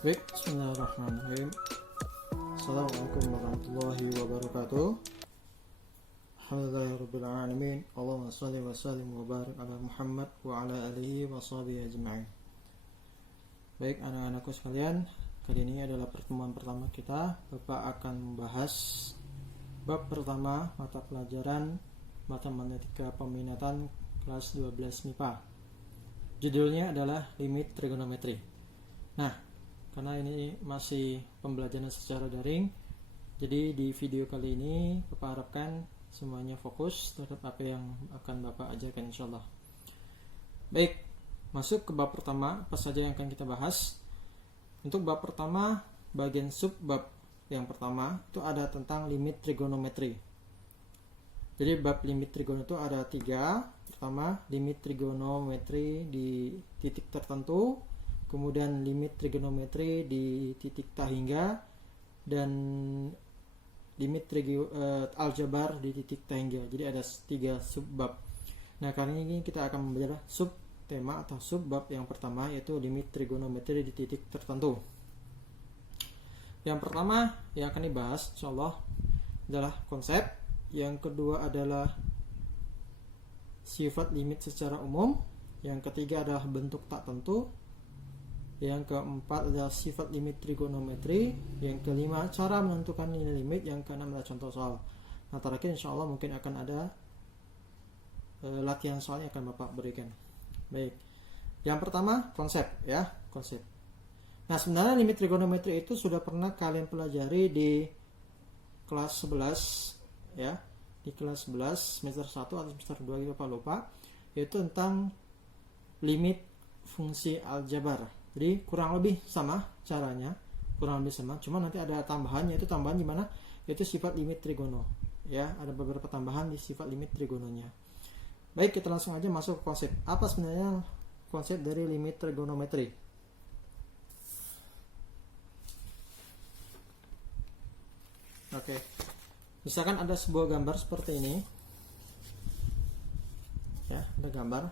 Baik, bismillahirrahmanirrahim. Assalamualaikum warahmatullahi wabarakatuh. Alhamdulillahirabbil alamin. Allahumma shalli wa sallim wa barik ala Muhammad wa ala alihi wa sahbihi ajma'in. Baik, anak-anakku sekalian, kali ini adalah pertemuan pertama kita. Bapak akan membahas bab pertama mata pelajaran Matematika Peminatan kelas 12 MIPA. Judulnya adalah limit trigonometri. Nah, karena ini masih pembelajaran secara daring, jadi di video kali ini Bapak harapkan semuanya fokus terhadap apa yang akan Bapak ajarkan insyaallah. Baik, masuk ke bab pertama, apa saja yang akan kita bahas. Untuk bab pertama, bagian subbab yang pertama itu ada tentang limit trigonometri. Jadi bab limit trigonometri itu ada 3. Pertama, limit trigonometri di titik tertentu, kemudian limit trigonometri di titik tak hingga, dan limit aljabar di titik tak hingga. Jadi ada 3 subbab. Nah, kali ini kita akan membahas subtema atau subbab yang pertama, yaitu limit trigonometri di titik tertentu. Yang pertama yang akan dibahas insyaallah adalah konsep. Yang kedua adalah sifat limit secara umum. Yang ketiga adalah bentuk tak tentu. Yang keempat adalah sifat limit trigonometri. Yang kelima, cara menentukan nilai limit. Yang keenam adalah contoh soal. Nah, terakhir insya Allah mungkin akan ada latihan soal yang akan Bapak berikan. Baik. Yang pertama, konsep ya, konsep. Nah, sebenarnya limit trigonometri itu sudah pernah kalian pelajari di kelas 11 ya. Di kelas 11 semester 1 atau semester 2 Bapak lupa, yaitu tentang limit fungsi aljabar. Jadi kurang lebih sama caranya, kurang lebih sama. Cuma nanti ada tambahan, yaitu tambahan di mana yaitu sifat limit trigono. Ya, ada beberapa tambahan di sifat limit trigononya. Baik, kita langsung aja masuk ke konsep. Apa sebenarnya konsep dari limit trigonometri? Oke. Misalkan ada sebuah gambar seperti ini. Ya, ada gambar.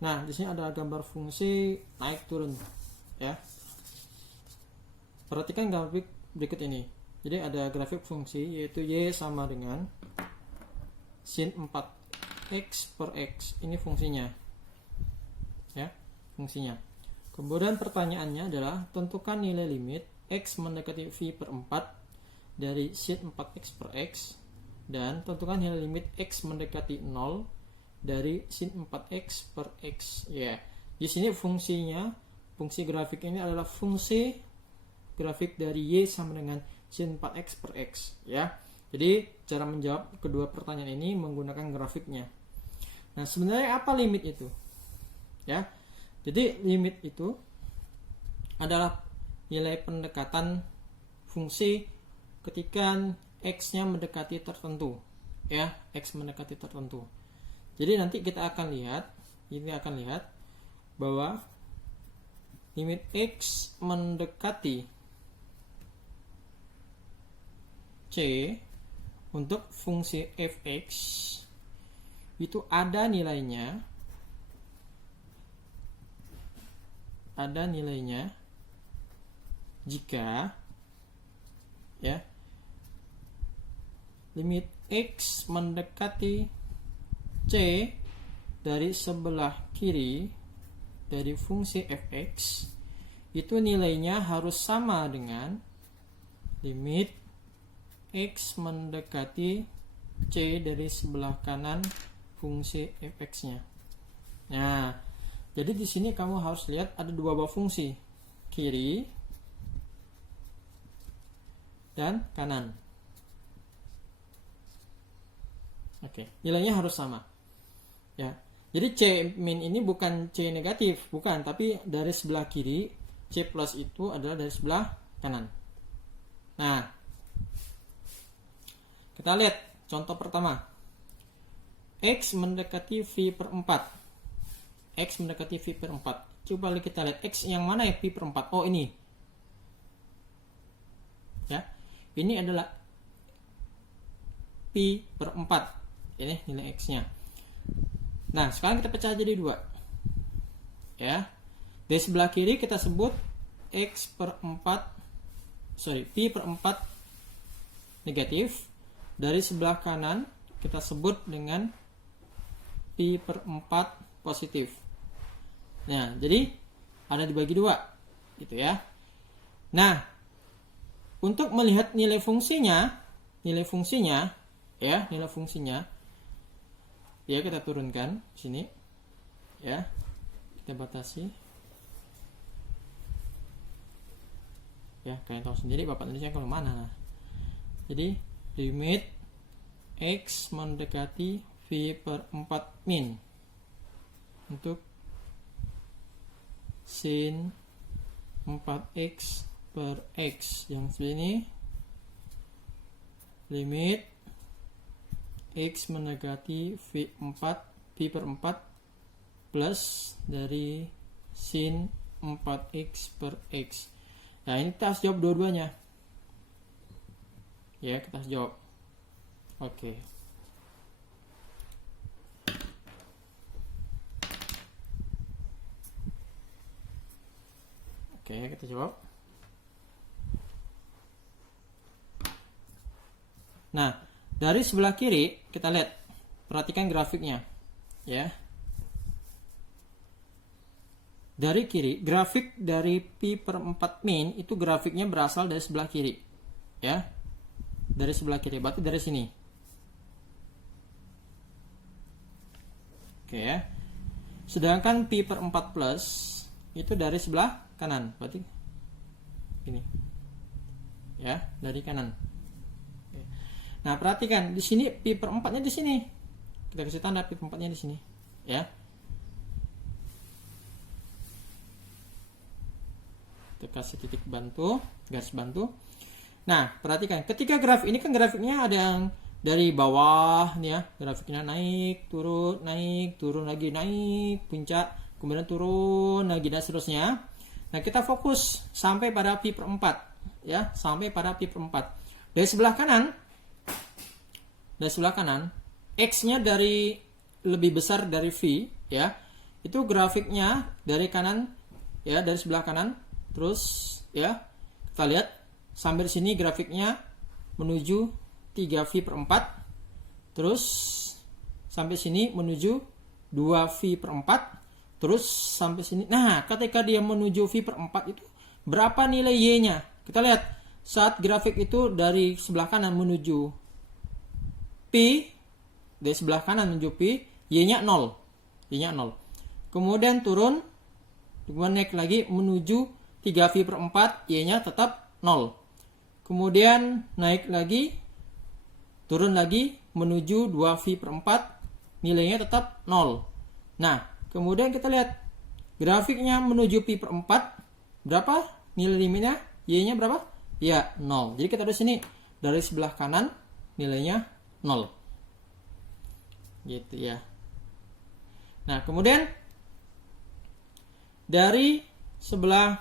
Nah, di sini ada gambar fungsi naik turun, ya. Perhatikan grafik berikut ini. Jadi ada grafik fungsi, yaitu y sama dengan sin 4x per x. Ini fungsinya, ya, fungsinya. Kemudian pertanyaannya adalah tentukan nilai limit x mendekati v per 4 dari sin 4x per x, dan tentukan nilai limit x mendekati 0 dari sin 4x per x. Ya, di sini fungsinya, fungsi grafik ini adalah fungsi grafik dari y sama dengan sin 4x per x. Ya, jadi cara menjawab kedua pertanyaan ini menggunakan grafiknya. Nah, sebenarnya apa limit itu? Ya, jadi limit itu adalah nilai pendekatan fungsi ketika x-nya mendekati tertentu. Ya, x mendekati tertentu. Jadi nanti kita akan lihat, bahwa limit x mendekati c untuk fungsi fx itu ada nilainya jika ya limit x mendekati c dari sebelah kiri dari fungsi fx itu nilainya harus sama dengan limit x mendekati c dari sebelah kanan fungsi fx-nya. Nah, jadi di sini kamu harus lihat ada dua buah fungsi, kiri dan kanan. Oke, nilainya harus sama. Ya, jadi C min ini bukan C negatif, bukan, tapi dari sebelah kiri, C plus itu adalah dari sebelah kanan. Nah, kita lihat contoh pertama. X mendekati V per 4. X mendekati V per 4. Coba kita lihat X yang mana ya V per 4. Oh, ini. Ya, ini adalah Pi per 4. Ini nilai X-nya. Nah, sekarang kita pecah jadi 2. ya. Dari sebelah kiri kita sebut Pi per 4 negatif. Dari sebelah kanan kita sebut dengan Pi per 4 positif. Nah, jadi ada dibagi dua, gitu ya. Nah, untuk melihat nilai fungsinya, ya kita turunkan sini, ya, kita batasi, ya kalian tahu sendiri Bapak Indonesia kalau mana. Jadi limit X mendekati V per 4 min untuk sin 4X per X yang sini, limit X mendekati V per 4 plus dari sin 4X per X. Nah, ini kita harus jawab dua-duanya. Ya, kita harus jawab. Oke. Oke, kita jawab. Nah, dari sebelah kiri kita lihat, perhatikan grafiknya, ya. Dari kiri, grafik dari Pi per 4 min itu grafiknya berasal dari sebelah kiri, ya. Dari sebelah kiri, berarti dari sini. Oke, ya. Sedangkan Pi per 4 plus itu dari sebelah kanan, berarti ini, ya, dari kanan. Oke. Nah, perhatikan di sini Pi per 4-nya di sini. Kita kasih tanda Pi per 4-nya di sini, ya. Kita kasih titik bantu, garis bantu. Nah, perhatikan ketika grafik ini kan grafiknya ada yang dari bawah nih ya, grafiknya naik, turun lagi, naik, puncak, kemudian turun lagi dan seterusnya. Nah, kita fokus sampai pada Pi per 4, ya, sampai pada Pi per 4. Dari sebelah kanan, X-nya dari lebih besar dari V, ya. Itu grafiknya dari kanan, ya, dari sebelah kanan. Terus, ya, kita lihat sampai di sini grafiknya menuju 3V per 4. Terus sampai sini menuju 2V per 4. Terus sampai sini. Nah, ketika dia menuju V per 4 itu berapa nilai Y-nya? Kita lihat saat grafik itu dari sebelah kanan menuju Pi, dari sebelah kanan menuju Pi, Y-nya 0. Y-nya 0. Kemudian turun, kemudian naik lagi menuju 3V per 4, Y-nya tetap 0. Kemudian naik lagi, turun lagi menuju 2V per 4, nilainya tetap 0. Nah, kemudian kita lihat grafiknya menuju Pi per 4, berapa nilai limitnya? Y-nya berapa? Ya, 0. Jadi kita di sini dari sebelah kanan nilainya 0. Gitu ya. Nah, kemudian dari sebelah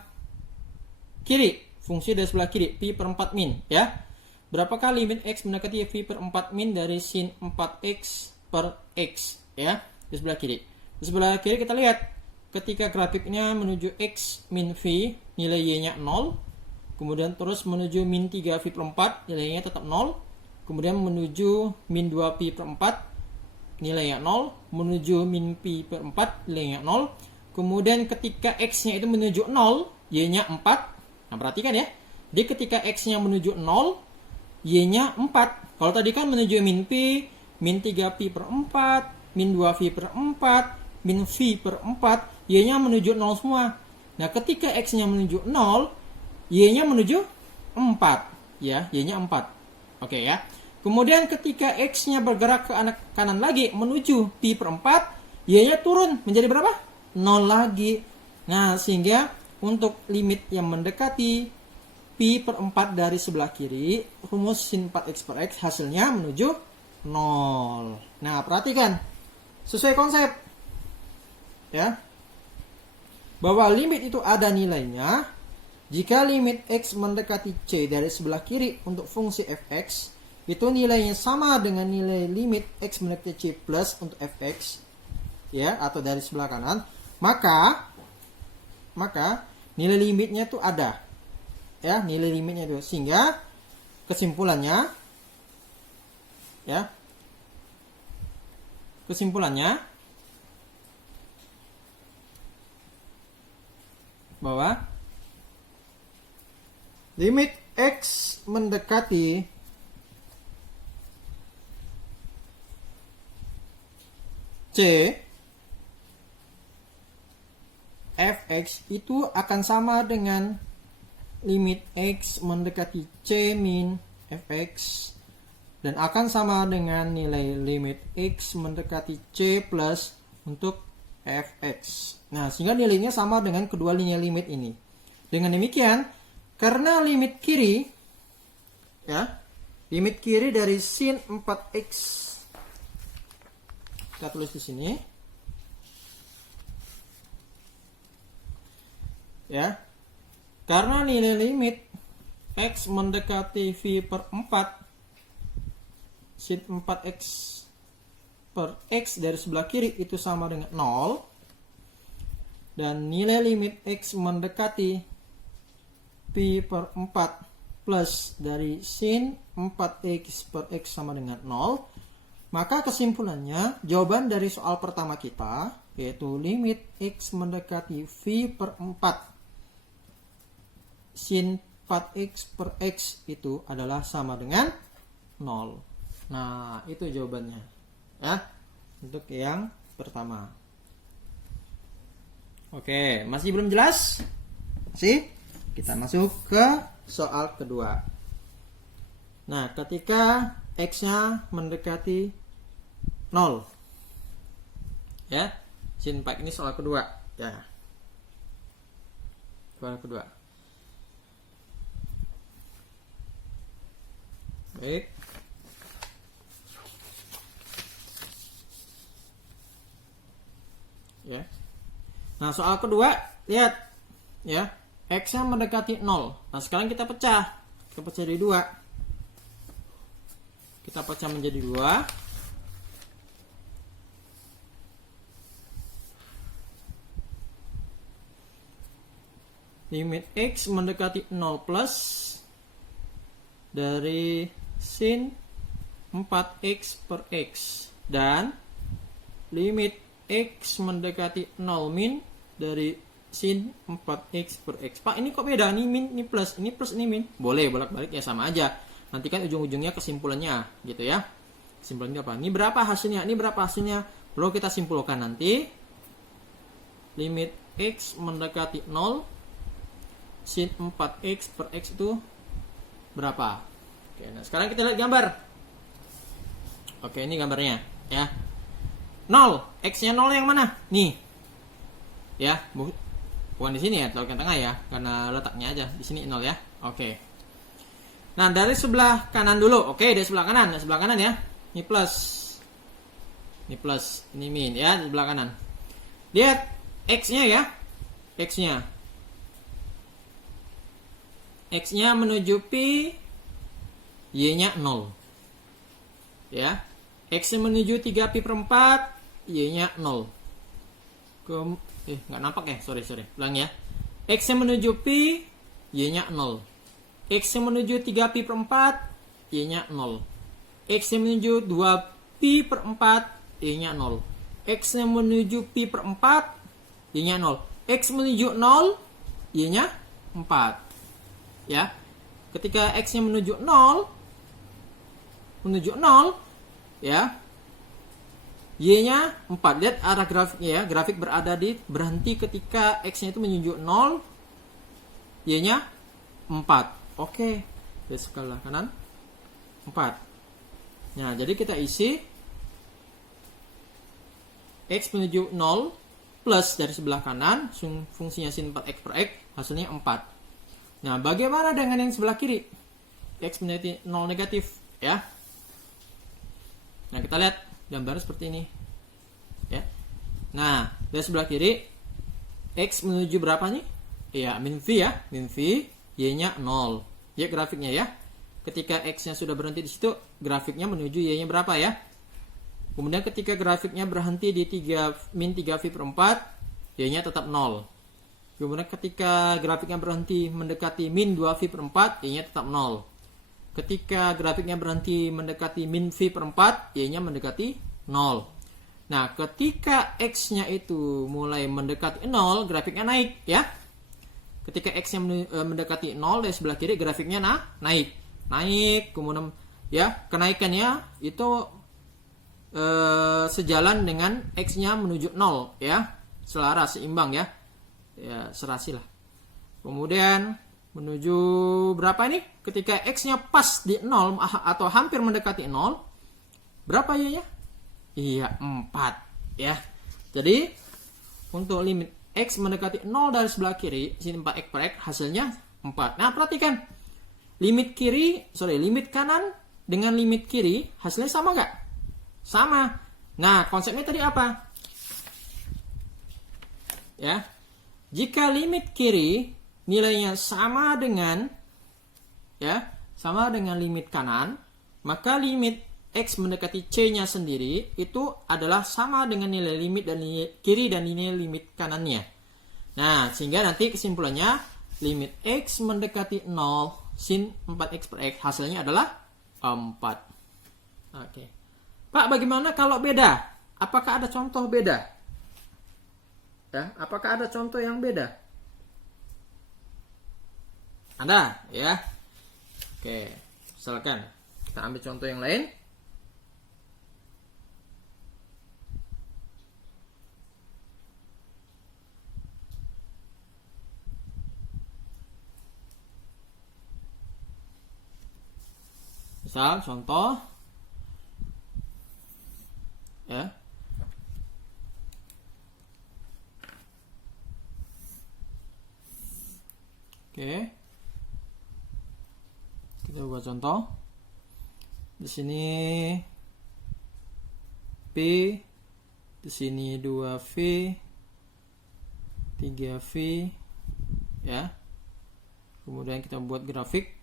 kiri, fungsi dari sebelah kiri, Pi per 4 min, ya. Berapakah limit X mendekati V per 4 min dari sin 4X per X, ya, di sebelah kiri. Di sebelah kiri kita lihat, ketika grafiknya menuju X min V, nilai Y-nya 0. Kemudian terus menuju min 3V per 4, nilainya tetap 0. Kemudian menuju min 2Pi per 4, nilainya 0. Menuju min Pi per 4, nilainya 0. Kemudian ketika X-nya itu menuju 0, Y-nya 4. Nah, perhatikan ya. Jadi ketika X-nya menuju 0, Y-nya 4. Kalau tadi kan menuju min Pi, min 3Pi per 4, min 2V per 4, min V per 4, Y-nya menuju 0 semua. Nah, ketika X-nya menuju 0, Y-nya menuju 4. Ya, Y-nya 4. Oke ya. Kemudian ketika X-nya bergerak ke kanan lagi, menuju Pi per 4, Y-nya turun menjadi berapa? 0 lagi. Nah, sehingga untuk limit yang mendekati Pi per 4 dari sebelah kiri, rumus sin 4X per X hasilnya menuju 0. Nah, perhatikan. Sesuai konsep. Ya. Bahwa limit itu ada nilainya jika limit X mendekati C dari sebelah kiri untuk fungsi fx, itu nilainya sama dengan nilai limit X mendekati C plus untuk fx, ya, atau dari sebelah kanan. Maka maka nilai limitnya itu ada. Ya, nilai limitnya itu. Sehingga kesimpulannya ya. Kesimpulannya bahwa limit X mendekati C fx itu akan sama dengan limit X mendekati C min fx dan akan sama dengan nilai limit X mendekati C plus untuk fx. Nah, sehingga nilainya sama dengan kedua linear limit ini. Dengan demikian, karena limit kiri ya, limit kiri dari sin 4x kita tulis di sini ya. Karena nilai limit X mendekati V per 4 sin 4x per X dari sebelah kiri itu sama dengan 0 dan nilai limit X mendekati Pi per 4 plus dari sin 4x per X sama dengan 0, maka kesimpulannya jawaban dari soal pertama kita yaitu limit X mendekati V per 4 sin 4x per X itu adalah sama dengan 0. Nah, itu jawabannya ya untuk yang pertama. Oke, masih belum jelas? Masih? Kita masuk ke soal kedua. Nah, ketika X-nya mendekati 0 ya, sin 4 ini soal kedua ya. Soal kedua. Baik. Ya. Nah, soal kedua, lihat ya, X-nya mendekati 0. Nah, sekarang kita pecah. Kita pecah jadi 2. Kita pecah menjadi 2. Limit X mendekati 0 plus dari sin 4x per X dan limit X mendekati 0 min dari sin 4x per X. Pak, ini kok beda? Ini min, ini plus, ini min. Boleh bolak-balik ya, sama aja. Nanti kan ujung-ujungnya kesimpulannya gitu ya. Kesimpulannya apa? Ini berapa hasilnya? Ini berapa hasilnya? Perlu kita simpulkan nanti. Limit X mendekati 0 sin 4x per X itu berapa? Oke, nah sekarang kita lihat gambar. Oke, ini gambarnya ya. 0, X-nya 0 yang mana? Nih. Ya, bukan di sini ya, taruh yang tengah ya, karena letaknya aja. Di sini 0 ya. Oke. Nah, dari sebelah kanan dulu. Oke, dari sebelah kanan. Dari sebelah kanan ya. Ini plus. Ini plus, ini min ya, di sebelah kanan. Lihat X-nya ya. X-nya. X-nya menuju Pi, Y-nya 0. Ya. X-nya menuju 3 Pi per 4, Y-nya 0. Nggak nampak ya? Sorry. Ulang ya. X-nya menuju Pi, Y-nya 0. X-nya menuju 3 Pi per 4, Y-nya 0. X-nya menuju 2 Pi per 4, Y-nya 0. X-nya menuju Pi per 4, Y-nya 0. X menuju 0, Y-nya 4. Ya. Ketika X-nya menuju 0, ya, Y-nya 4. Lihat arah grafiknya ya. Grafik berhenti ketika X-nya itu menuju 0, Y-nya 4. Oke. Dari sebelah kanan 4. Nah, jadi kita isi X menuju 0 plus dari sebelah kanan, fungsinya sin 4x per X, hasilnya 4. Nah, bagaimana dengan yang sebelah kiri? X menjadi 0 negatif ya. Nah, kita lihat gambar seperti ini. Ya. Nah, dari sebelah kiri X menuju berapa nih? Ya, min V ya. Min V, Y-nya 0. Ya, grafiknya ya. Ketika X-nya sudah berhenti di situ, grafiknya menuju Y-nya berapa ya? Kemudian ketika grafiknya berhenti di min 3V per 4, Y-nya tetap 0. Kemudian ketika grafiknya berhenti mendekati min 2V/4, Y-nya tetap 0. Ketika grafiknya berhenti mendekati min V/4, Y-nya mendekati 0. Nah, ketika X-nya itu mulai mendekati 0, grafiknya naik, ya. Ketika X-nya mendekati 0, dari sebelah kiri grafiknya naik. Naik, kemudian ya, kenaikannya itu sejalan dengan X-nya menuju 0, ya. Selaras, seimbang, ya. Ya, serasi lah. Kemudian menuju berapa ini? Ketika X-nya pas di 0 atau hampir mendekati 0, berapa Y-nya? Iya, 4, ya. Jadi untuk limit X mendekati 0 dari sebelah kiri, sini 4X per X, hasilnya 4. Nah, perhatikan. Limit kanan dengan limit kiri, hasilnya sama nggak? Sama. Nah, konsepnya tadi apa? Ya. Jika limit kiri nilainya sama dengan limit kanan, maka limit X mendekati C-nya sendiri itu adalah sama dengan nilai limit dan nilai kiri dan nilai limit kanannya. Nah, sehingga nanti kesimpulannya limit X mendekati 0 sin 4X per X hasilnya adalah 4. Oke. Pak, bagaimana kalau beda? Apakah ada contoh beda? Ya, apakah ada contoh yang beda? Ada, ya. Oke, misalkan kita ambil contoh yang lain. Misal contoh, ya, oke, kita buat contoh. Di sini P, di sini 2V, 3V, ya. Kemudian kita buat grafik.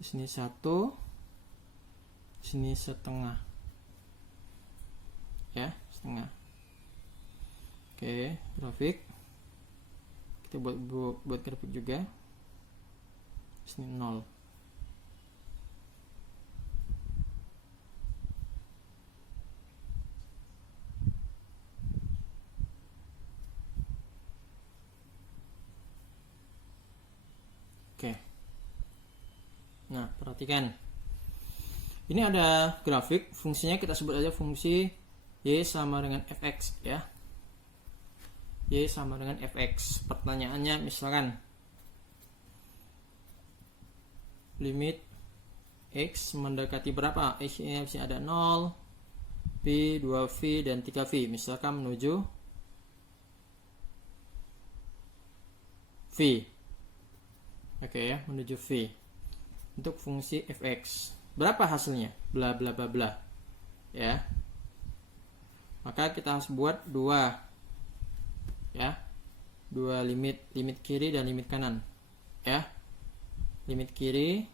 Di sini 1, di sini setengah, ya, setengah. Oke, grafik. Kita buat grafik juga. Di sini 0. Oke. Nah, perhatikan. Ini ada grafik, fungsinya kita sebut aja fungsi Y sama dengan Fx, ya. Y sama dengan Fx. Pertanyaannya misalkan limit X mendekati berapa? X-nya ada 0, P, 2V, dan 3V. Misalkan menuju V. Oke, ya, menuju V. Untuk fungsi Fx. Berapa hasilnya? Bla bla bla bla. Ya. Maka kita harus buat dua, ya, dua limit kiri dan limit kanan, ya. Limit kiri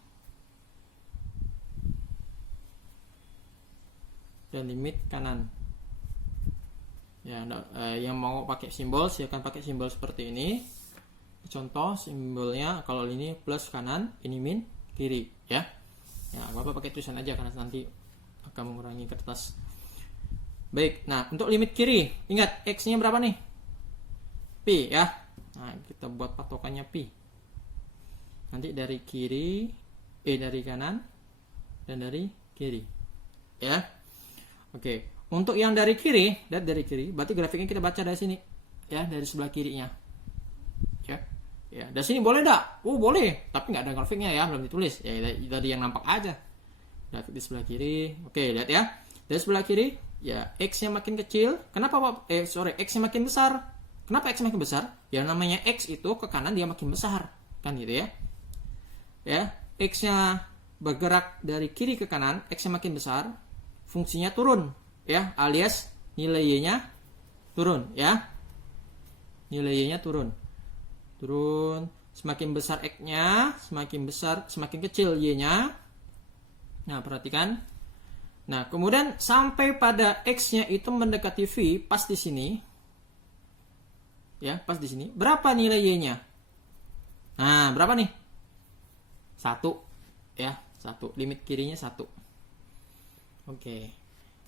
dan limit kanan, ya. Yang mau pakai simbol silakan pakai simbol seperti ini. Contoh simbolnya kalau ini plus kanan, ini min kiri, ya. Ya, Bapak pakai tulisan aja karena nanti akan mengurangi kertas. Baik, nah untuk limit kiri, ingat X-nya berapa nih? Pi, ya. Nah, kita buat patokannya pi. Nanti dari kiri, dari kanan, dan dari kiri, ya. Oke, untuk yang dari kiri, dari kiri, berarti grafiknya kita baca dari sini, ya, dari sebelah kirinya, ya. Ya, dari sini boleh enggak? Oh, boleh, tapi nggak ada grafiknya, ya, belum ditulis. Ya, dari yang nampak aja. Grafik di sebelah kiri. Oke, lihat ya. Dari sebelah kiri, ya, X-nya makin kecil. Kenapa, Pak? X-nya makin besar. Kenapa X makin besar? Ya, namanya X itu ke kanan dia makin besar, kan gitu, ya. Ya, X-nya bergerak dari kiri ke kanan, X-nya makin besar, fungsinya turun, ya, alias nilai Y-nya turun, ya. Nilai Y-nya turun. Turun, semakin besar X-nya, semakin kecil Y-nya, Nah, perhatikan. Nah, kemudian sampai pada X-nya itu mendekati V pas di sini. Ya, pas di sini. Berapa nilai Y-nya? Nah, berapa nih? 1. Ya, 1. Limit kirinya 1. Oke.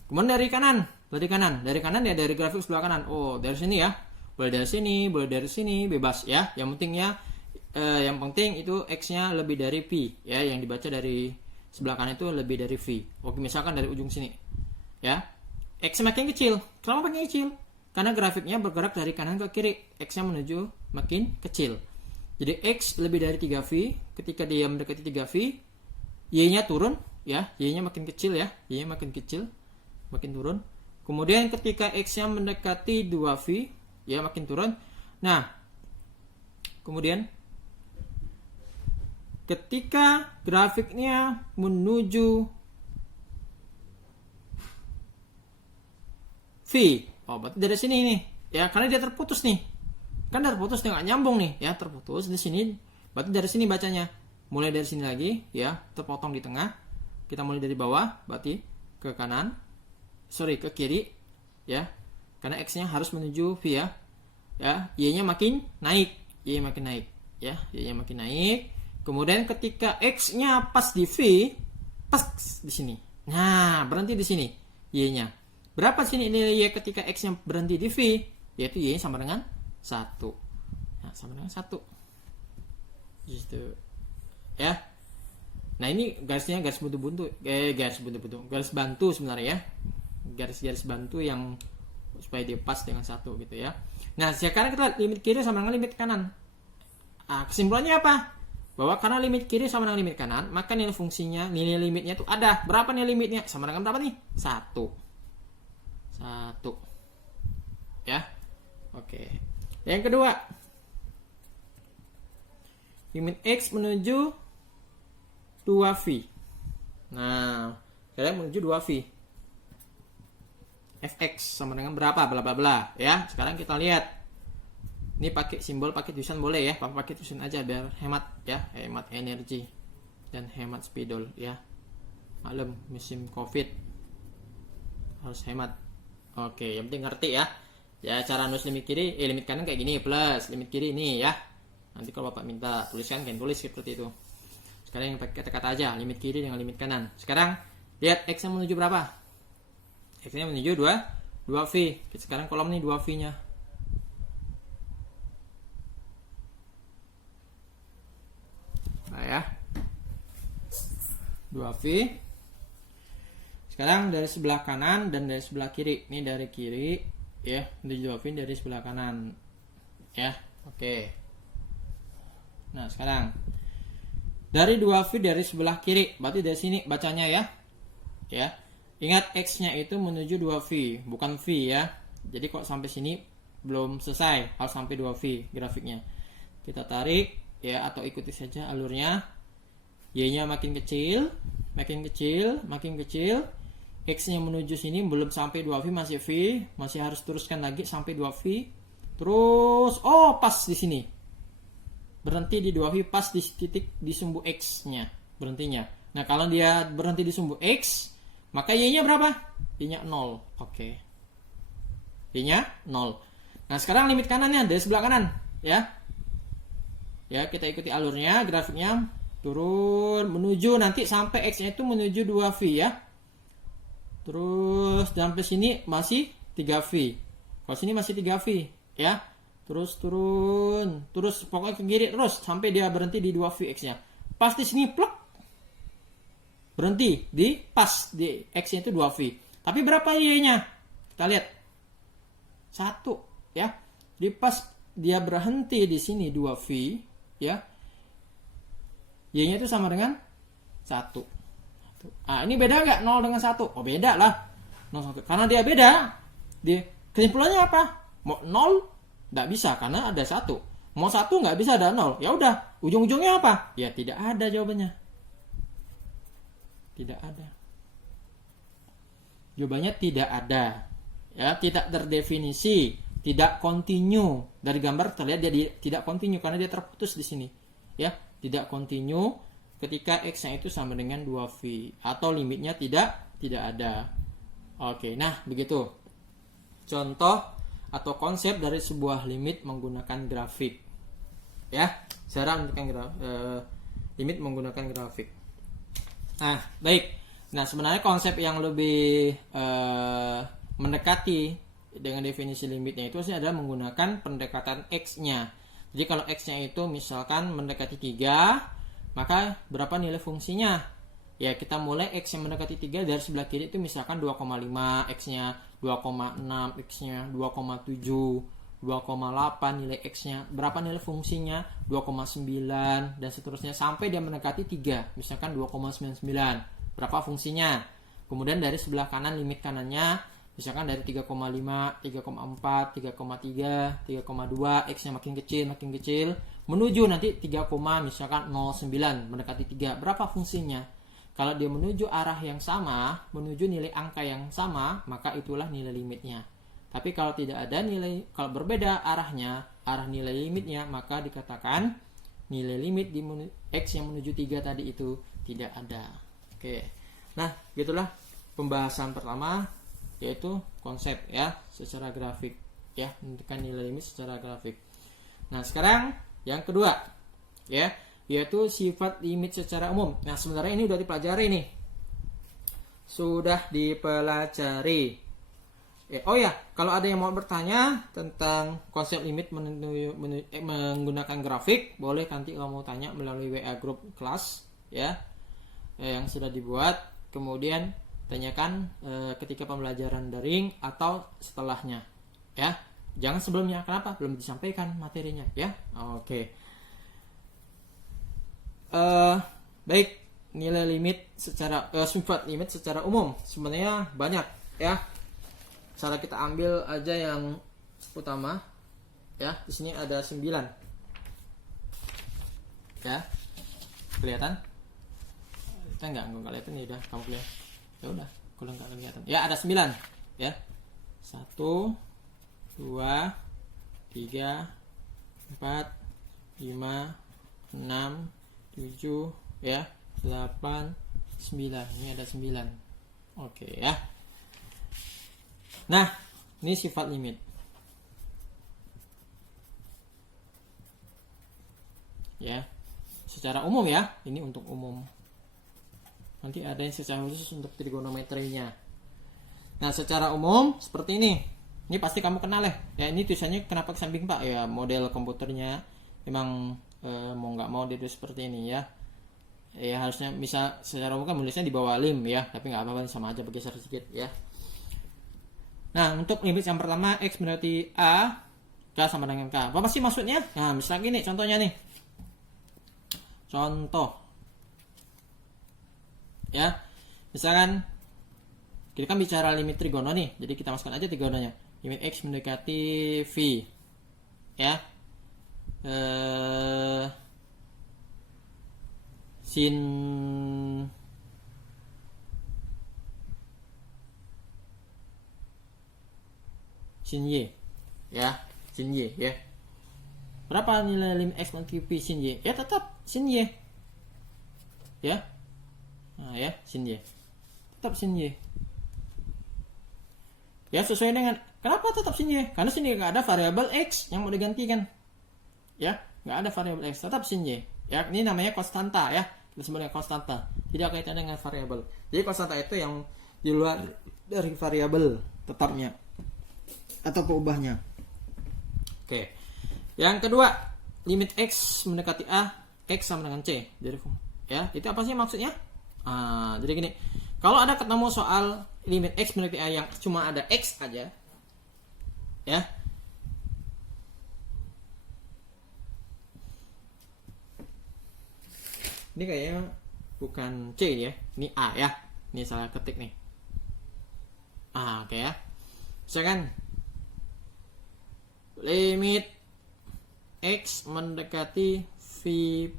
Kemudian dari kanan. Dari kanan ya dari grafik sebelah kanan. Oh, dari sini ya. Boleh dari sini, boleh dari sini, bebas ya. Yang penting itu X-nya lebih dari V ya, yang dibaca dari sebelah kanan itu lebih dari V. Oke, misalkan dari ujung sini. Ya. X makin kecil. Kenapa makin kecil? Karena grafiknya bergerak dari kanan ke kiri. X-nya menuju makin kecil. Jadi X lebih dari 3V. Ketika dia mendekati 3V, Y-nya turun ya. Y-nya makin kecil ya. Y-nya makin kecil, makin turun. Kemudian ketika X-nya mendekati 2V, ya makin turun. Nah, kemudian ketika grafiknya menuju V, oh berarti dari sini nih, ya karena dia terputus nih, kan terputus nggak nyambung nih, ya terputus di sini, berarti dari sini bacanya, mulai dari sini lagi, ya terpotong di tengah, kita mulai dari bawah, berarti ke kanan, ke kiri, ya, karena X-nya harus menuju V ya, Y-nya makin naik, Y-nya makin naik, ya, Y-nya makin naik. Kemudian ketika X-nya pas di V, pas di sini. Nah, berhenti di sini Y-nya. Berapa sini nilai Y ketika X-nya berhenti di V? Yaitu Y-nya sama dengan 1. Nah, sama dengan 1. Gitu. Ya. Nah, ini garisnya garis buntu-buntu. Garis bantu sebenarnya ya. Garis-garis bantu yang supaya dia pas dengan 1 gitu ya. Nah, sekarang kita limit kiri sama dengan limit kanan. Nah, kesimpulannya apa? Bahwa karena limit kiri sama dengan limit kanan, maka nilai fungsinya, nilai limitnya itu ada. Berapa nilai limitnya? Sama dengan berapa nih? 1. Ya. Oke. Yang kedua, limit X menuju 2V. Nah, kalian menuju 2V. Fx sama dengan berapa? Bla bla bla. Ya, sekarang kita lihat. Ini pakai simbol, pakai tulisan boleh ya. Pakai tulisan aja biar hemat ya, hemat energi dan hemat spidol ya. Maklum musim Covid harus hemat. Oke, yang penting ngerti ya. Ya, cara nulis limit kiri, limit kanan kayak gini, plus limit kiri ini ya. Nanti kalau Bapak minta tuliskan, kan tulis seperti itu. Sekarang yang pakai kata-kata aja, limit kiri dengan limit kanan. Sekarang lihat X-nya menuju berapa? X-nya menuju 2V. Sekarang kolom nih 2V-nya. Nah ya. 2V. Sekarang dari sebelah kanan dan dari sebelah kiri. Ini dari kiri ya, menuju 2V dari sebelah kanan. Ya, oke. Nah, sekarang dari 2V dari sebelah kiri, berarti dari sini bacanya ya. Ya. Ingat X-nya itu menuju 2V, bukan V ya. Jadi kok sampai sini belum selesai, harus sampai 2V grafiknya. Kita tarik ya, atau ikuti saja alurnya. Y-nya makin kecil, makin kecil, makin kecil. X-nya menuju sini belum sampai 2V, masih V, masih harus teruskan lagi sampai 2V. Terus pas di sini. Berhenti di 2V pas di titik di sumbu X-nya, berhentinya. Nah, kalau dia berhenti di sumbu X, maka Y-nya berapa? Y-nya 0. Oke. Y-nya 0. Nah, sekarang limit kanannya dari sebelah kanan, ya. Ya, kita ikuti alurnya, grafiknya turun menuju nanti sampai X-nya itu menuju 2V ya. Terus sampai sini masih 3V. Kalau sini masih 3V, ya. Terus turun, terus pokoknya ke kiri terus sampai dia berhenti di 2V X-nya. Pas di sini plok. Berhenti di pas di X-nya itu 2V. Tapi berapa Y-nya? Kita lihat. 1 ya. Di pas dia berhenti di sini 2V ya. Y-nya itu sama dengan 1. Ah, ini beda nggak 0 dengan 1? Oh, beda lah. 0 1. Karena dia beda. Kesimpulannya apa? Mau 0 nggak bisa karena ada 1. Mau 1 nggak bisa ada 0. Ya udah, ujung-ujungnya apa? Ya tidak ada jawabannya. Tidak ada. Jawabannya tidak ada. Ya, tidak terdefinisi, tidak kontinu. Dari gambar terlihat dia tidak kontinu karena dia terputus di sini. Ya, tidak kontinu. ketika x-nya itu sama dengan 2V atau limitnya tidak ada. Oke, nah begitu contoh atau konsep dari sebuah limit menggunakan grafik. Ya, cara menentukan limit menggunakan grafik. Nah, baik. Nah, sebenarnya konsep yang lebih mendekati dengan definisi limitnya itu adalah menggunakan pendekatan x-nya. Jadi kalau x-nya itu misalkan mendekati 3, maka berapa nilai fungsinya? Ya, kita mulai x yang mendekati 3 dari sebelah kiri itu misalkan 2,5 x-nya, 2,6 x-nya, 2,7, 2,8 nilai x-nya. Berapa nilai fungsinya? 2,9 dan seterusnya sampai dia mendekati 3, misalkan 2,99. Berapa fungsinya? Kemudian dari sebelah kanan limit kanannya misalkan dari 3,5, 3,4, 3,3, 3,2, x-nya makin kecil menuju nanti 3, misalkan 0,9 mendekati 3. Berapa fungsinya? Kalau dia menuju arah yang sama, menuju nilai angka yang sama, maka itulah nilai limitnya. Tapi kalau tidak ada nilai, kalau berbeda arahnya, arah nilai limitnya, maka dikatakan nilai limit di x yang menuju 3 tadi itu tidak ada. Oke. Nah, gitulah pembahasan pertama, yaitu konsep ya secara grafik, ya menentukan nilai limit secara grafik. Nah, sekarang yang kedua ya, yaitu sifat limit secara umum. Nah, sebenarnya ini udah dipelajari nih, sudah dipelajari. Oh ya, kalau ada yang mau bertanya tentang konsep limit menggunakan grafik, boleh nanti kalau mau tanya melalui WA grup kelas ya, yang sudah dibuat. Kemudian tanyakan ketika pembelajaran daring atau setelahnya ya, jangan sebelumnya. Kenapa? Belum disampaikan materinya ya. Oke. Baik, nilai limit secara sifat limit secara umum sebenarnya banyak ya. Cara kita ambil aja yang utama ya. Di sini ada 9 ya, kelihatan? Kita nggak kelihatan ya, udah kamu lihat. Ya udah, kalau nggak kelihatan ya, ada 9 ya. 1, 2, 3, 4, 5, 6, 7 ya, 8, 9. Ini ada 9. Oke ya. Nah, ini sifat limit ya, secara umum ya. Ini untuk umum. Nanti ada yang secara khusus untuk trigonometrinya. Nah, secara umum seperti ini. Ini pasti kamu kenal ya. Ya, ini tulisannya kenapa ke samping Pak? Ya, model komputernya memang mau nggak mau dia seperti ini ya. Ya, harusnya bisa secara umum kan nulisnya di bawah lim ya, tapi nggak apa-apa, sama aja bergeser sedikit ya. Nah, untuk limit yang pertama x mendekati a, k sama dengan k. Apa sih maksudnya? Nah, misalnya gini contohnya nih. Contoh ya, misalkan kita kan bicara limit trigono nih, jadi kita masukkan aja trigononya. Limit x mendekati v ya, sin y ya, sin y ya. Berapa nilai limit x mendekati v sin y? Ya tetap sin y ya. Nah ya, sin y tetap sin y ya, sesuai dengan, kenapa tetap sin y? Karena sini nggak ada variabel x yang mau digantikan ya, nggak ada variabel x, tetap sin y ya. Ini namanya konstanta ya, kita sebut dengan konstanta, tidak kaitan dengan variabel. Jadi konstanta itu yang di luar dari variabel tetapnya atau peubahnya. Oke. Yang kedua, limit x mendekati a, x sama dengan c. Jadi ya, itu apa sih maksudnya? Jadi gini, kalau ada ketemu soal limit x mendekati a yang cuma ada x aja ya, ini kayaknya bukan c ya, ini a ya, ini salah ketik nih. Oke ya, misalkan limit x mendekati v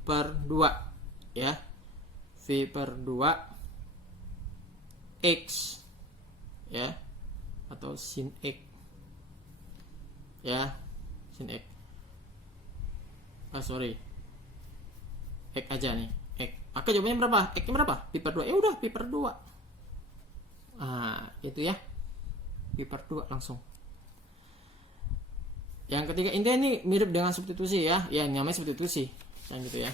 per 2 ya, v per 2 x ya, atau sin x ya, sin x, sorry, x aja nih, X. Maka jawabannya berapa? X-nya berapa? Pi per 2. Ya udah, pi per 2. Itu ya. Pi per 2 langsung. Yang ketiga, intinya ini mirip dengan substitusi ya. Ya, namanya substitusi. Yang gitu ya.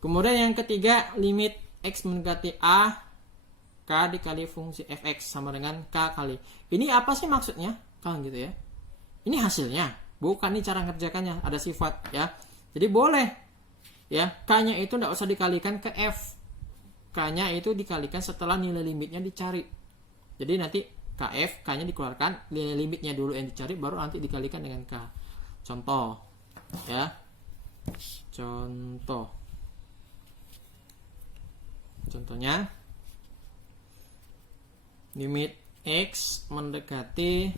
Kemudian yang ketiga, limit X mendekati A, K dikali fungsi fx sama dengan K kali. Ini apa sih maksudnya? Kan gitu ya. Ini hasilnya. Bukan ini cara ngerjakannya. Ada sifat ya. Jadi boleh. Ya, K-nya itu tidak usah dikalikan ke F. K-nya itu dikalikan setelah nilai limitnya dicari. Jadi nanti KF, K-nya dikeluarkan, nilai limitnya dulu yang dicari, baru nanti dikalikan dengan K. Contoh, ya. Contohnya, limit X mendekati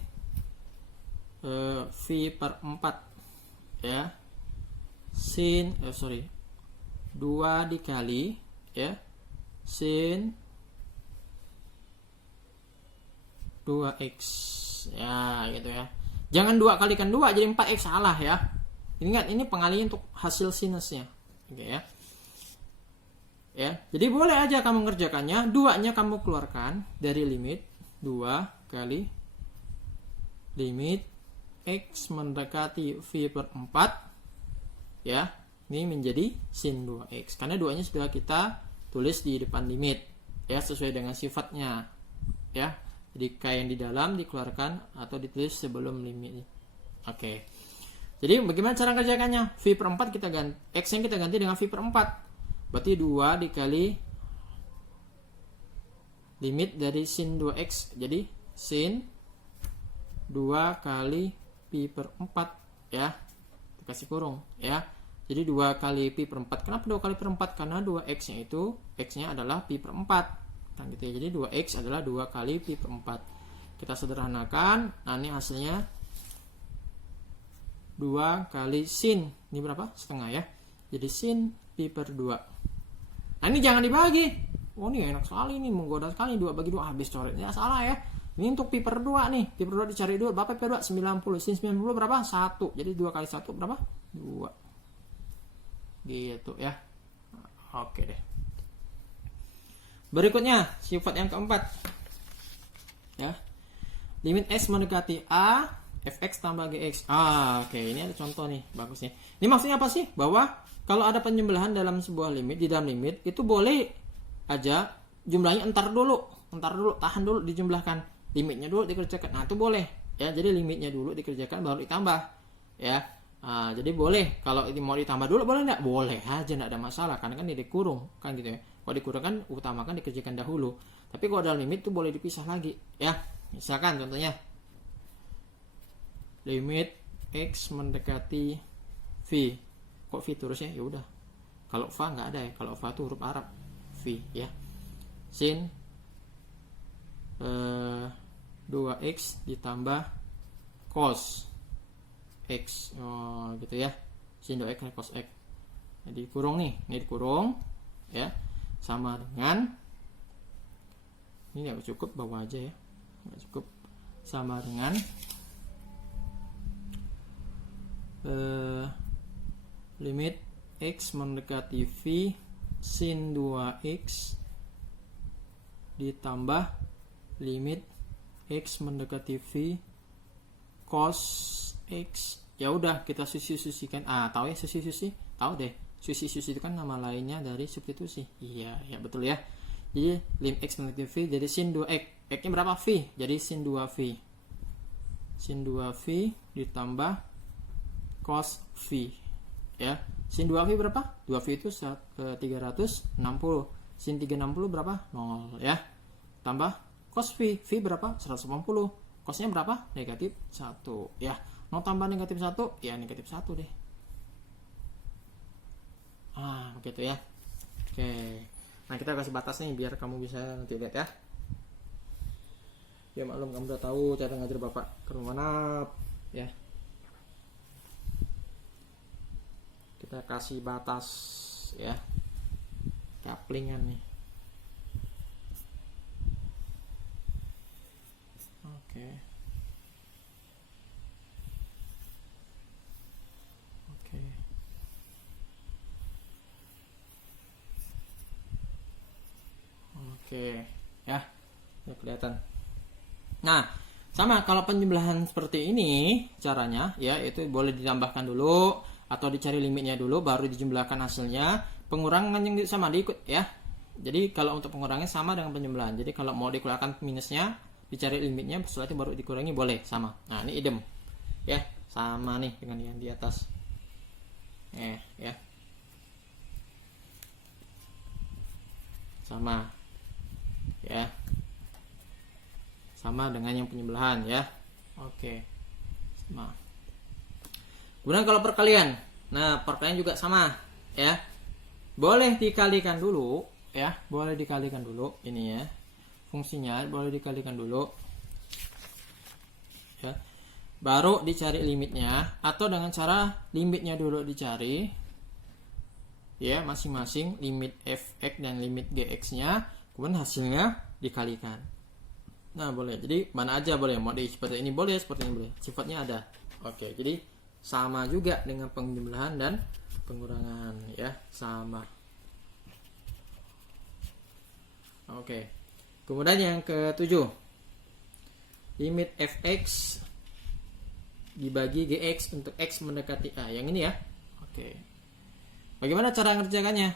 V per 4, ya. Sin, 2 dikali, ya. Sin 2x, ya gitu ya. Jangan 2 kalikan 2 jadi 4x, salah ya. Ingat, ini pengalihan untuk hasil sinusnya. Oke ya. Ya, jadi boleh aja kamu mengerjakannya. 2-nya kamu keluarkan dari limit 2 kali limit x mendekati v per 4, ya. Ini menjadi sin 2x karena 2-nya sudah kita tulis di depan limit, ya, sesuai dengan sifatnya, ya. Jadi K yang di dalam dikeluarkan atau ditulis sebelum limit. Oke. Jadi bagaimana cara kerjakannya? V per 4 kita ganti, X yang kita ganti dengan V per 4. Berarti 2 dikali limit dari sin 2X. Jadi sin 2 kali pi per 4, ya. Dikasih kurung, ya. Jadi 2 kali pi per 4. Kenapa 2 kali per 4? Karena 2X-nya itu, X-nya adalah pi per 4. Gitu ya. Jadi 2x adalah 2 kali pi per 4. Kita sederhanakan. Nah, ini hasilnya 2 kali sin. Ini berapa? Setengah ya. Jadi sin pi per 2. Nah, ini jangan dibagi. Oh, ini enak sekali nih, menggoda sekali. 2 bagi 2 habis coretnya. Salah ya. Ini untuk pi per 2 nih. Pi per 2 dicari dulu. Berapa pi per 2? 90. Sin 90 berapa? 1. Jadi 2 kali 1 berapa? 2. Gitu ya. Oke deh. Berikutnya, sifat yang keempat, ya. Limit x mendekati A, fx tambah gx. Oke, ini ada contoh nih, bagus nih. Ini maksudnya apa sih? Bahwa kalau ada penjumlahan dalam sebuah limit, di dalam limit, itu boleh aja jumlahnya entar dulu, tahan dulu dijumlahkan. Limitnya dulu dikerjakan. Nah, itu boleh. Ya, jadi limitnya dulu dikerjakan, baru ditambah. Ya, jadi boleh. Kalau ini mau ditambah dulu, boleh nggak? Boleh aja, nggak ada masalah. Karena kan ini dikurung, kan gitu ya. Kalau dikurangkan, utamakan dikerjakan dahulu. Tapi kalau ada limit itu boleh dipisah lagi, ya. Misalkan contohnya limit x mendekati v. Kok v terusnya? Ya udah. Kalau fa nggak ada ya. Kalau fa itu huruf Arab, v ya. Sin 2x ditambah cos x. Oh, gitu ya. Sin 2x cos x. Jadi kurung nih, ini dikurung, ya. Sama dengan ini nggak cukup, bawa aja ya, nggak cukup. Sama dengan limit x mendekati v sin 2x ditambah limit x mendekati v cos x. Ya udah, kita susi-susikan. Tahu ya susi-susi? Tahu deh. Susi-susi itu kan nama lainnya dari substitusi. Iya, ya betul ya. Jadi lim x mendekati v jadi sin 2x. X-nya berapa? V. Jadi sin 2v. Sin 2v ditambah cos v. Ya. Sin 2v berapa? 2v itu 360. Sin 360 berapa? 0 ya. Tambah cos v. V berapa? 180. Cosnya berapa? Negatif 1 ya. Mau tambah negatif 1? Ya negatif 1 deh. Begitu ya. Oke. Nah, kita kasih batas nih biar kamu bisa nanti lihat ya. Ya maklum, kamu udah tahu cara ngajar Bapak ke mana ya. Kita kasih batas ya. Kaplingan nih. Oke. Oke. Oke, ya, ya kelihatan. Nah, sama kalau penjumlahan seperti ini caranya, ya itu boleh ditambahkan dulu atau dicari limitnya dulu baru dijumlahkan hasilnya. Pengurangan yang sama diikut ya. Jadi kalau untuk pengurangannya sama dengan penjumlahan. Jadi kalau mau dikeluarkan minusnya, dicari limitnya, setelah itu baru dikurangi boleh sama. Nah ini idem, ya sama nih dengan yang di atas. Ya, sama, ya. Sama dengan yang penjumlahan ya. Oke. Sama. Kemudian kalau perkalian. Nah, perkalian juga sama ya. Boleh dikalikan dulu ya, boleh dikalikan dulu ini ya. Fungsinya boleh dikalikan dulu. Ya. Baru dicari limitnya atau dengan cara limitnya dulu dicari. Ya, masing-masing limit fx dan limit gx-nya, kemudian hasilnya dikalikan. Nah boleh, jadi mana aja boleh, mau di seperti ini boleh, seperti ini boleh, sifatnya ada. Oke, jadi sama juga dengan penjumlahan dan pengurangan ya, sama. Oke, kemudian yang ke-7, limit fx dibagi gx untuk x mendekati a, yang ini ya. Oke, bagaimana cara mengerjakannya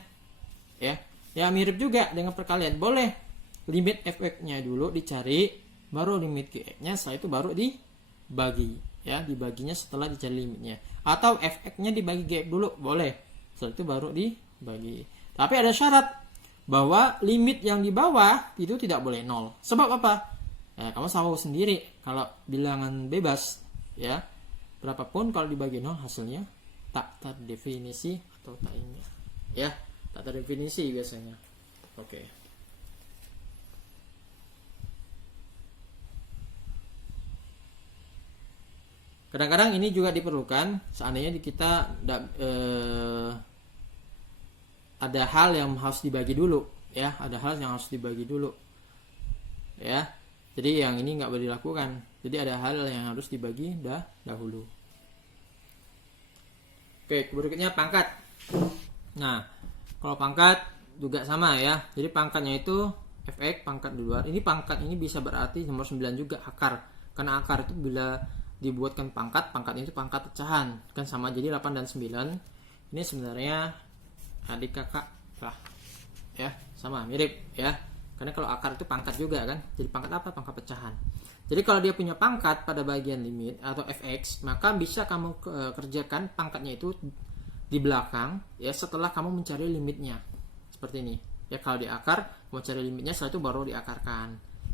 ya? Ya mirip juga dengan perkalian, boleh limit fx-nya dulu dicari, baru limit gx-nya, setelah itu baru dibagi ya, dibaginya setelah dicari limitnya, atau fx-nya dibagi gx dulu boleh, setelah itu baru dibagi. Tapi ada syarat bahwa limit yang di bawah itu tidak boleh 0. Sebab apa? Ya, kamu tahu sendiri kalau bilangan bebas ya, berapapun kalau dibagi 0 hasilnya tak terdefinisi atau tak ini ya, tak terdefinisi biasanya. Oke. Kadang-kadang ini juga diperlukan seandainya kita ada hal yang harus dibagi dulu ya, ada hal yang harus dibagi dulu ya. Jadi yang ini nggak boleh dilakukan. Jadi ada hal yang harus dibagi dahulu. Oke, berikutnya pangkat. Nah, kalau pangkat juga sama ya. Jadi pangkatnya itu fx pangkat di luar. Ini pangkat ini bisa berarti nomor 9 juga akar. Karena akar itu bila dibuatkan pangkatnya itu pangkat pecahan kan sama, jadi 8 dan 9 ini sebenarnya adik kakak lah ya, sama mirip ya, karena kalau akar itu pangkat juga kan, jadi pangkat apa? Pangkat pecahan. Jadi kalau dia punya pangkat pada bagian limit atau fx, maka bisa kamu kerjakan pangkatnya itu di belakang ya, setelah kamu mencari limitnya seperti ini ya. Kalau di akar mau cari limitnya, setelah itu baru diakarkan.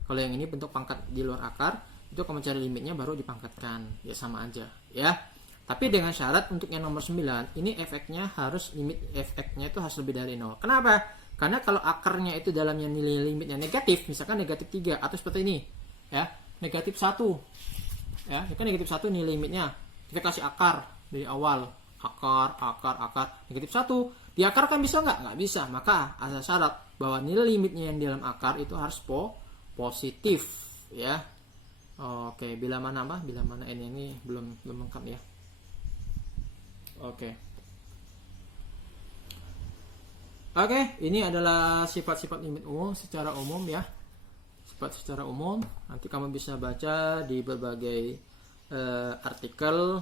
Kalau yang ini bentuk pangkat di luar akar, itu kamu cari limitnya baru dipangkatkan ya, sama aja ya. Tapi dengan syarat untuk yang nomor 9 ini fx-nya harus, limit fx-nya itu harus lebih dari 0. Kenapa? Karena kalau akarnya itu dalamnya nilai limitnya negatif, misalkan negatif 3 atau seperti ini ya, negatif 1 ya, kan negatif 1 nilai limitnya, kita kasih akar dari awal, akar negatif 1, diakarkan bisa nggak bisa. Maka ada syarat bahwa nilai limitnya yang di dalam akar itu harus positif ya. Oke, bila mana n ini belum lengkap ya. Oke, ini adalah sifat-sifat limit umum secara umum ya. Sifat secara umum nanti kamu bisa baca di berbagai artikel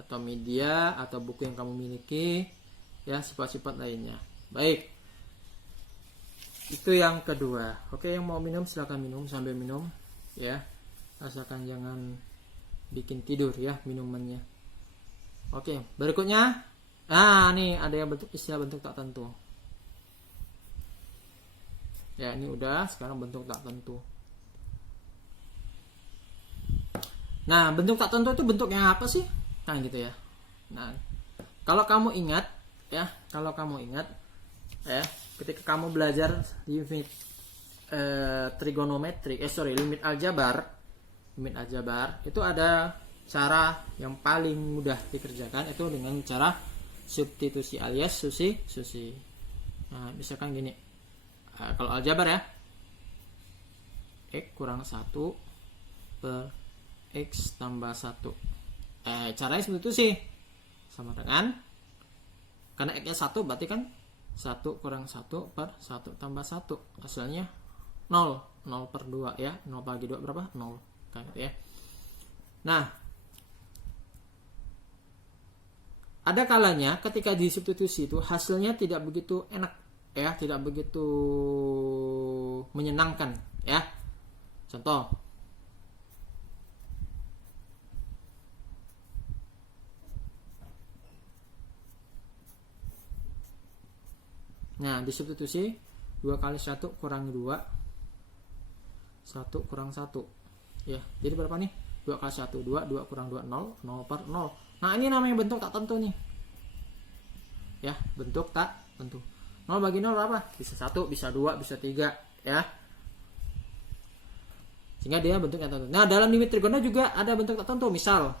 atau media atau buku yang kamu miliki ya, sifat-sifat lainnya. Baik, itu yang kedua. Oke, yang mau minum silakan minum, sambil minum ya, asalkan jangan bikin tidur ya minumannya. Oke, berikutnya nih ada yang istilah bentuk tak tentu ya. Ini udah, sekarang bentuk tak tentu. Nah, bentuk tak tentu itu bentuk yang apa sih kan gitu ya. Nah, kalau kamu ingat ya, ketika kamu belajar limit trigonometri, limit aljabar itu ada cara yang paling mudah dikerjakan, itu dengan cara substitusi alias susi. Nah, misalkan gini, kalau aljabar ya, x kurang 1 per x tambah 1. Caranya substitusi sama dengan, karena x nya 1 berarti kan 1 kurang 1 per 1 tambah 1, hasilnya 0 per 2 ya. 0 bagi 2 berapa? 0 kan gitu ya. Nah, ada kalanya ketika disubstitusi itu hasilnya tidak begitu enak ya, tidak begitu menyenangkan ya. Contoh, nah disubstitusi 2 kali 1 kurangi 2, 1 kurang 1 ya, jadi berapa nih? 2 kali 1 2, 2 kurang 2 0, 0 per 0. Nah ini namanya bentuk tak tentu nih ya, bentuk tak tentu. 0 bagi 0 berapa? Bisa 1, bisa 2, bisa 3 ya, sehingga dia bentuk tak tentu. Nah dalam limit trigono juga ada bentuk tak tentu. Misal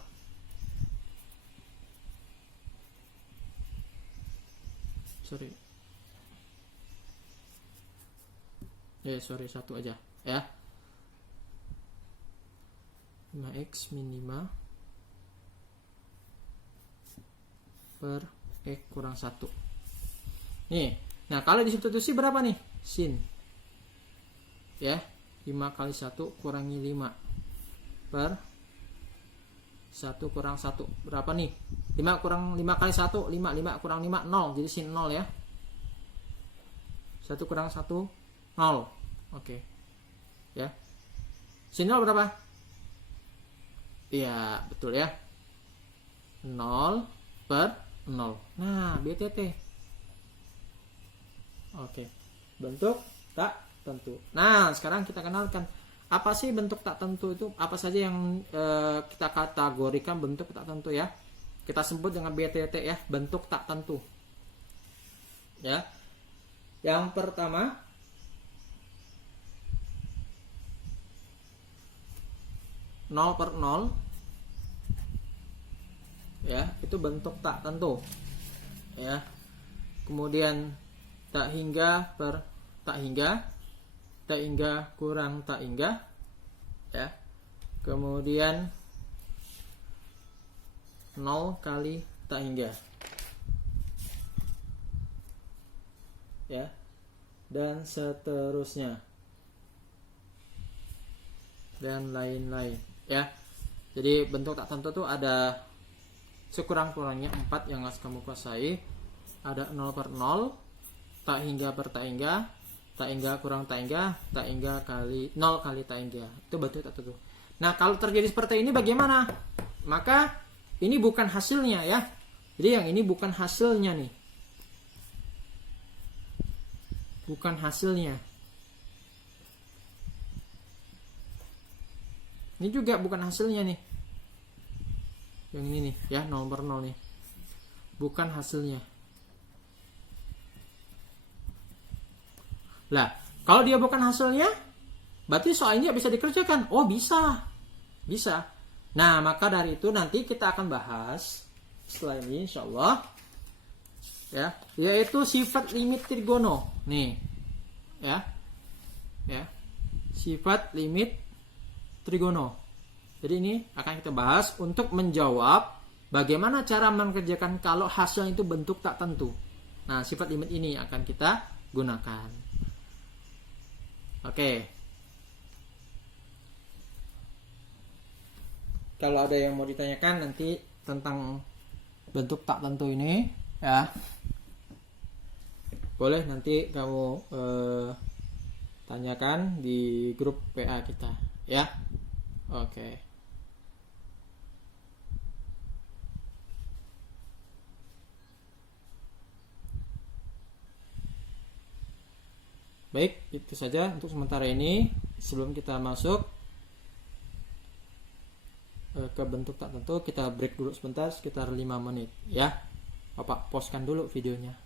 satu aja ya, 5x min 5 per x kurang 1 nih. Nah kalau disubstitusi berapa nih? Sin ya, 5 kali 1 kurangi 5 per 1 kurang 1 berapa nih? 5 kurang 5 kali 1 5, 5 kurang 5 0, jadi sin 0 ya. 1 kurang 1 0. Oke ya, sin 0 berapa? Iya betul ya, 0 per 0. Nah BTT. Oke, bentuk tak tentu. Nah sekarang kita kenalkan apa sih bentuk tak tentu itu, apa saja yang kita kategorikan bentuk tak tentu ya. Kita sebut dengan BTT ya, bentuk tak tentu ya. Yang pertama nol per 0 ya, itu bentuk tak tentu ya. Kemudian tak hingga per tak hingga kurang tak hingga ya. Kemudian 0 kali tak hingga ya, dan seterusnya dan lain-lain ya. Jadi bentuk tak tentu tuh ada sekurang-kurangnya 4 yang harus kamu kuasai. Ada 0 per 0, tak hingga per tak hingga kurang tak hingga kali 0 kali tak hingga. Itu bentuk tak tentu. Nah kalau terjadi seperti ini bagaimana? Maka ini bukan hasilnya ya. Jadi yang ini bukan hasilnya nih, bukan hasilnya. Ini juga bukan hasilnya nih. Yang ini nih ya, 0 per 0 nih. Bukan hasilnya. Lah, kalau dia bukan hasilnya, berarti soalnya bisa dikerjakan. Oh, bisa. Bisa. Nah, maka dari itu nanti kita akan bahas setelah ini insyaallah ya, yaitu sifat limit trigono. Nih. Ya. Ya. Sifat limit trigono. Jadi ini akan kita bahas untuk menjawab bagaimana cara mengerjakan kalau hasilnya itu bentuk tak tentu. Nah, sifat limit ini akan kita gunakan. Oke. Kalau ada yang mau ditanyakan nanti tentang bentuk tak tentu ini ya, boleh nanti kamu tanyakan di grup PA kita ya. Oke. Baik, itu saja untuk sementara ini. Sebelum kita masuk ke bentuk tak tentu, kita break dulu sebentar sekitar 5 menit ya. Bapak postkan dulu videonya.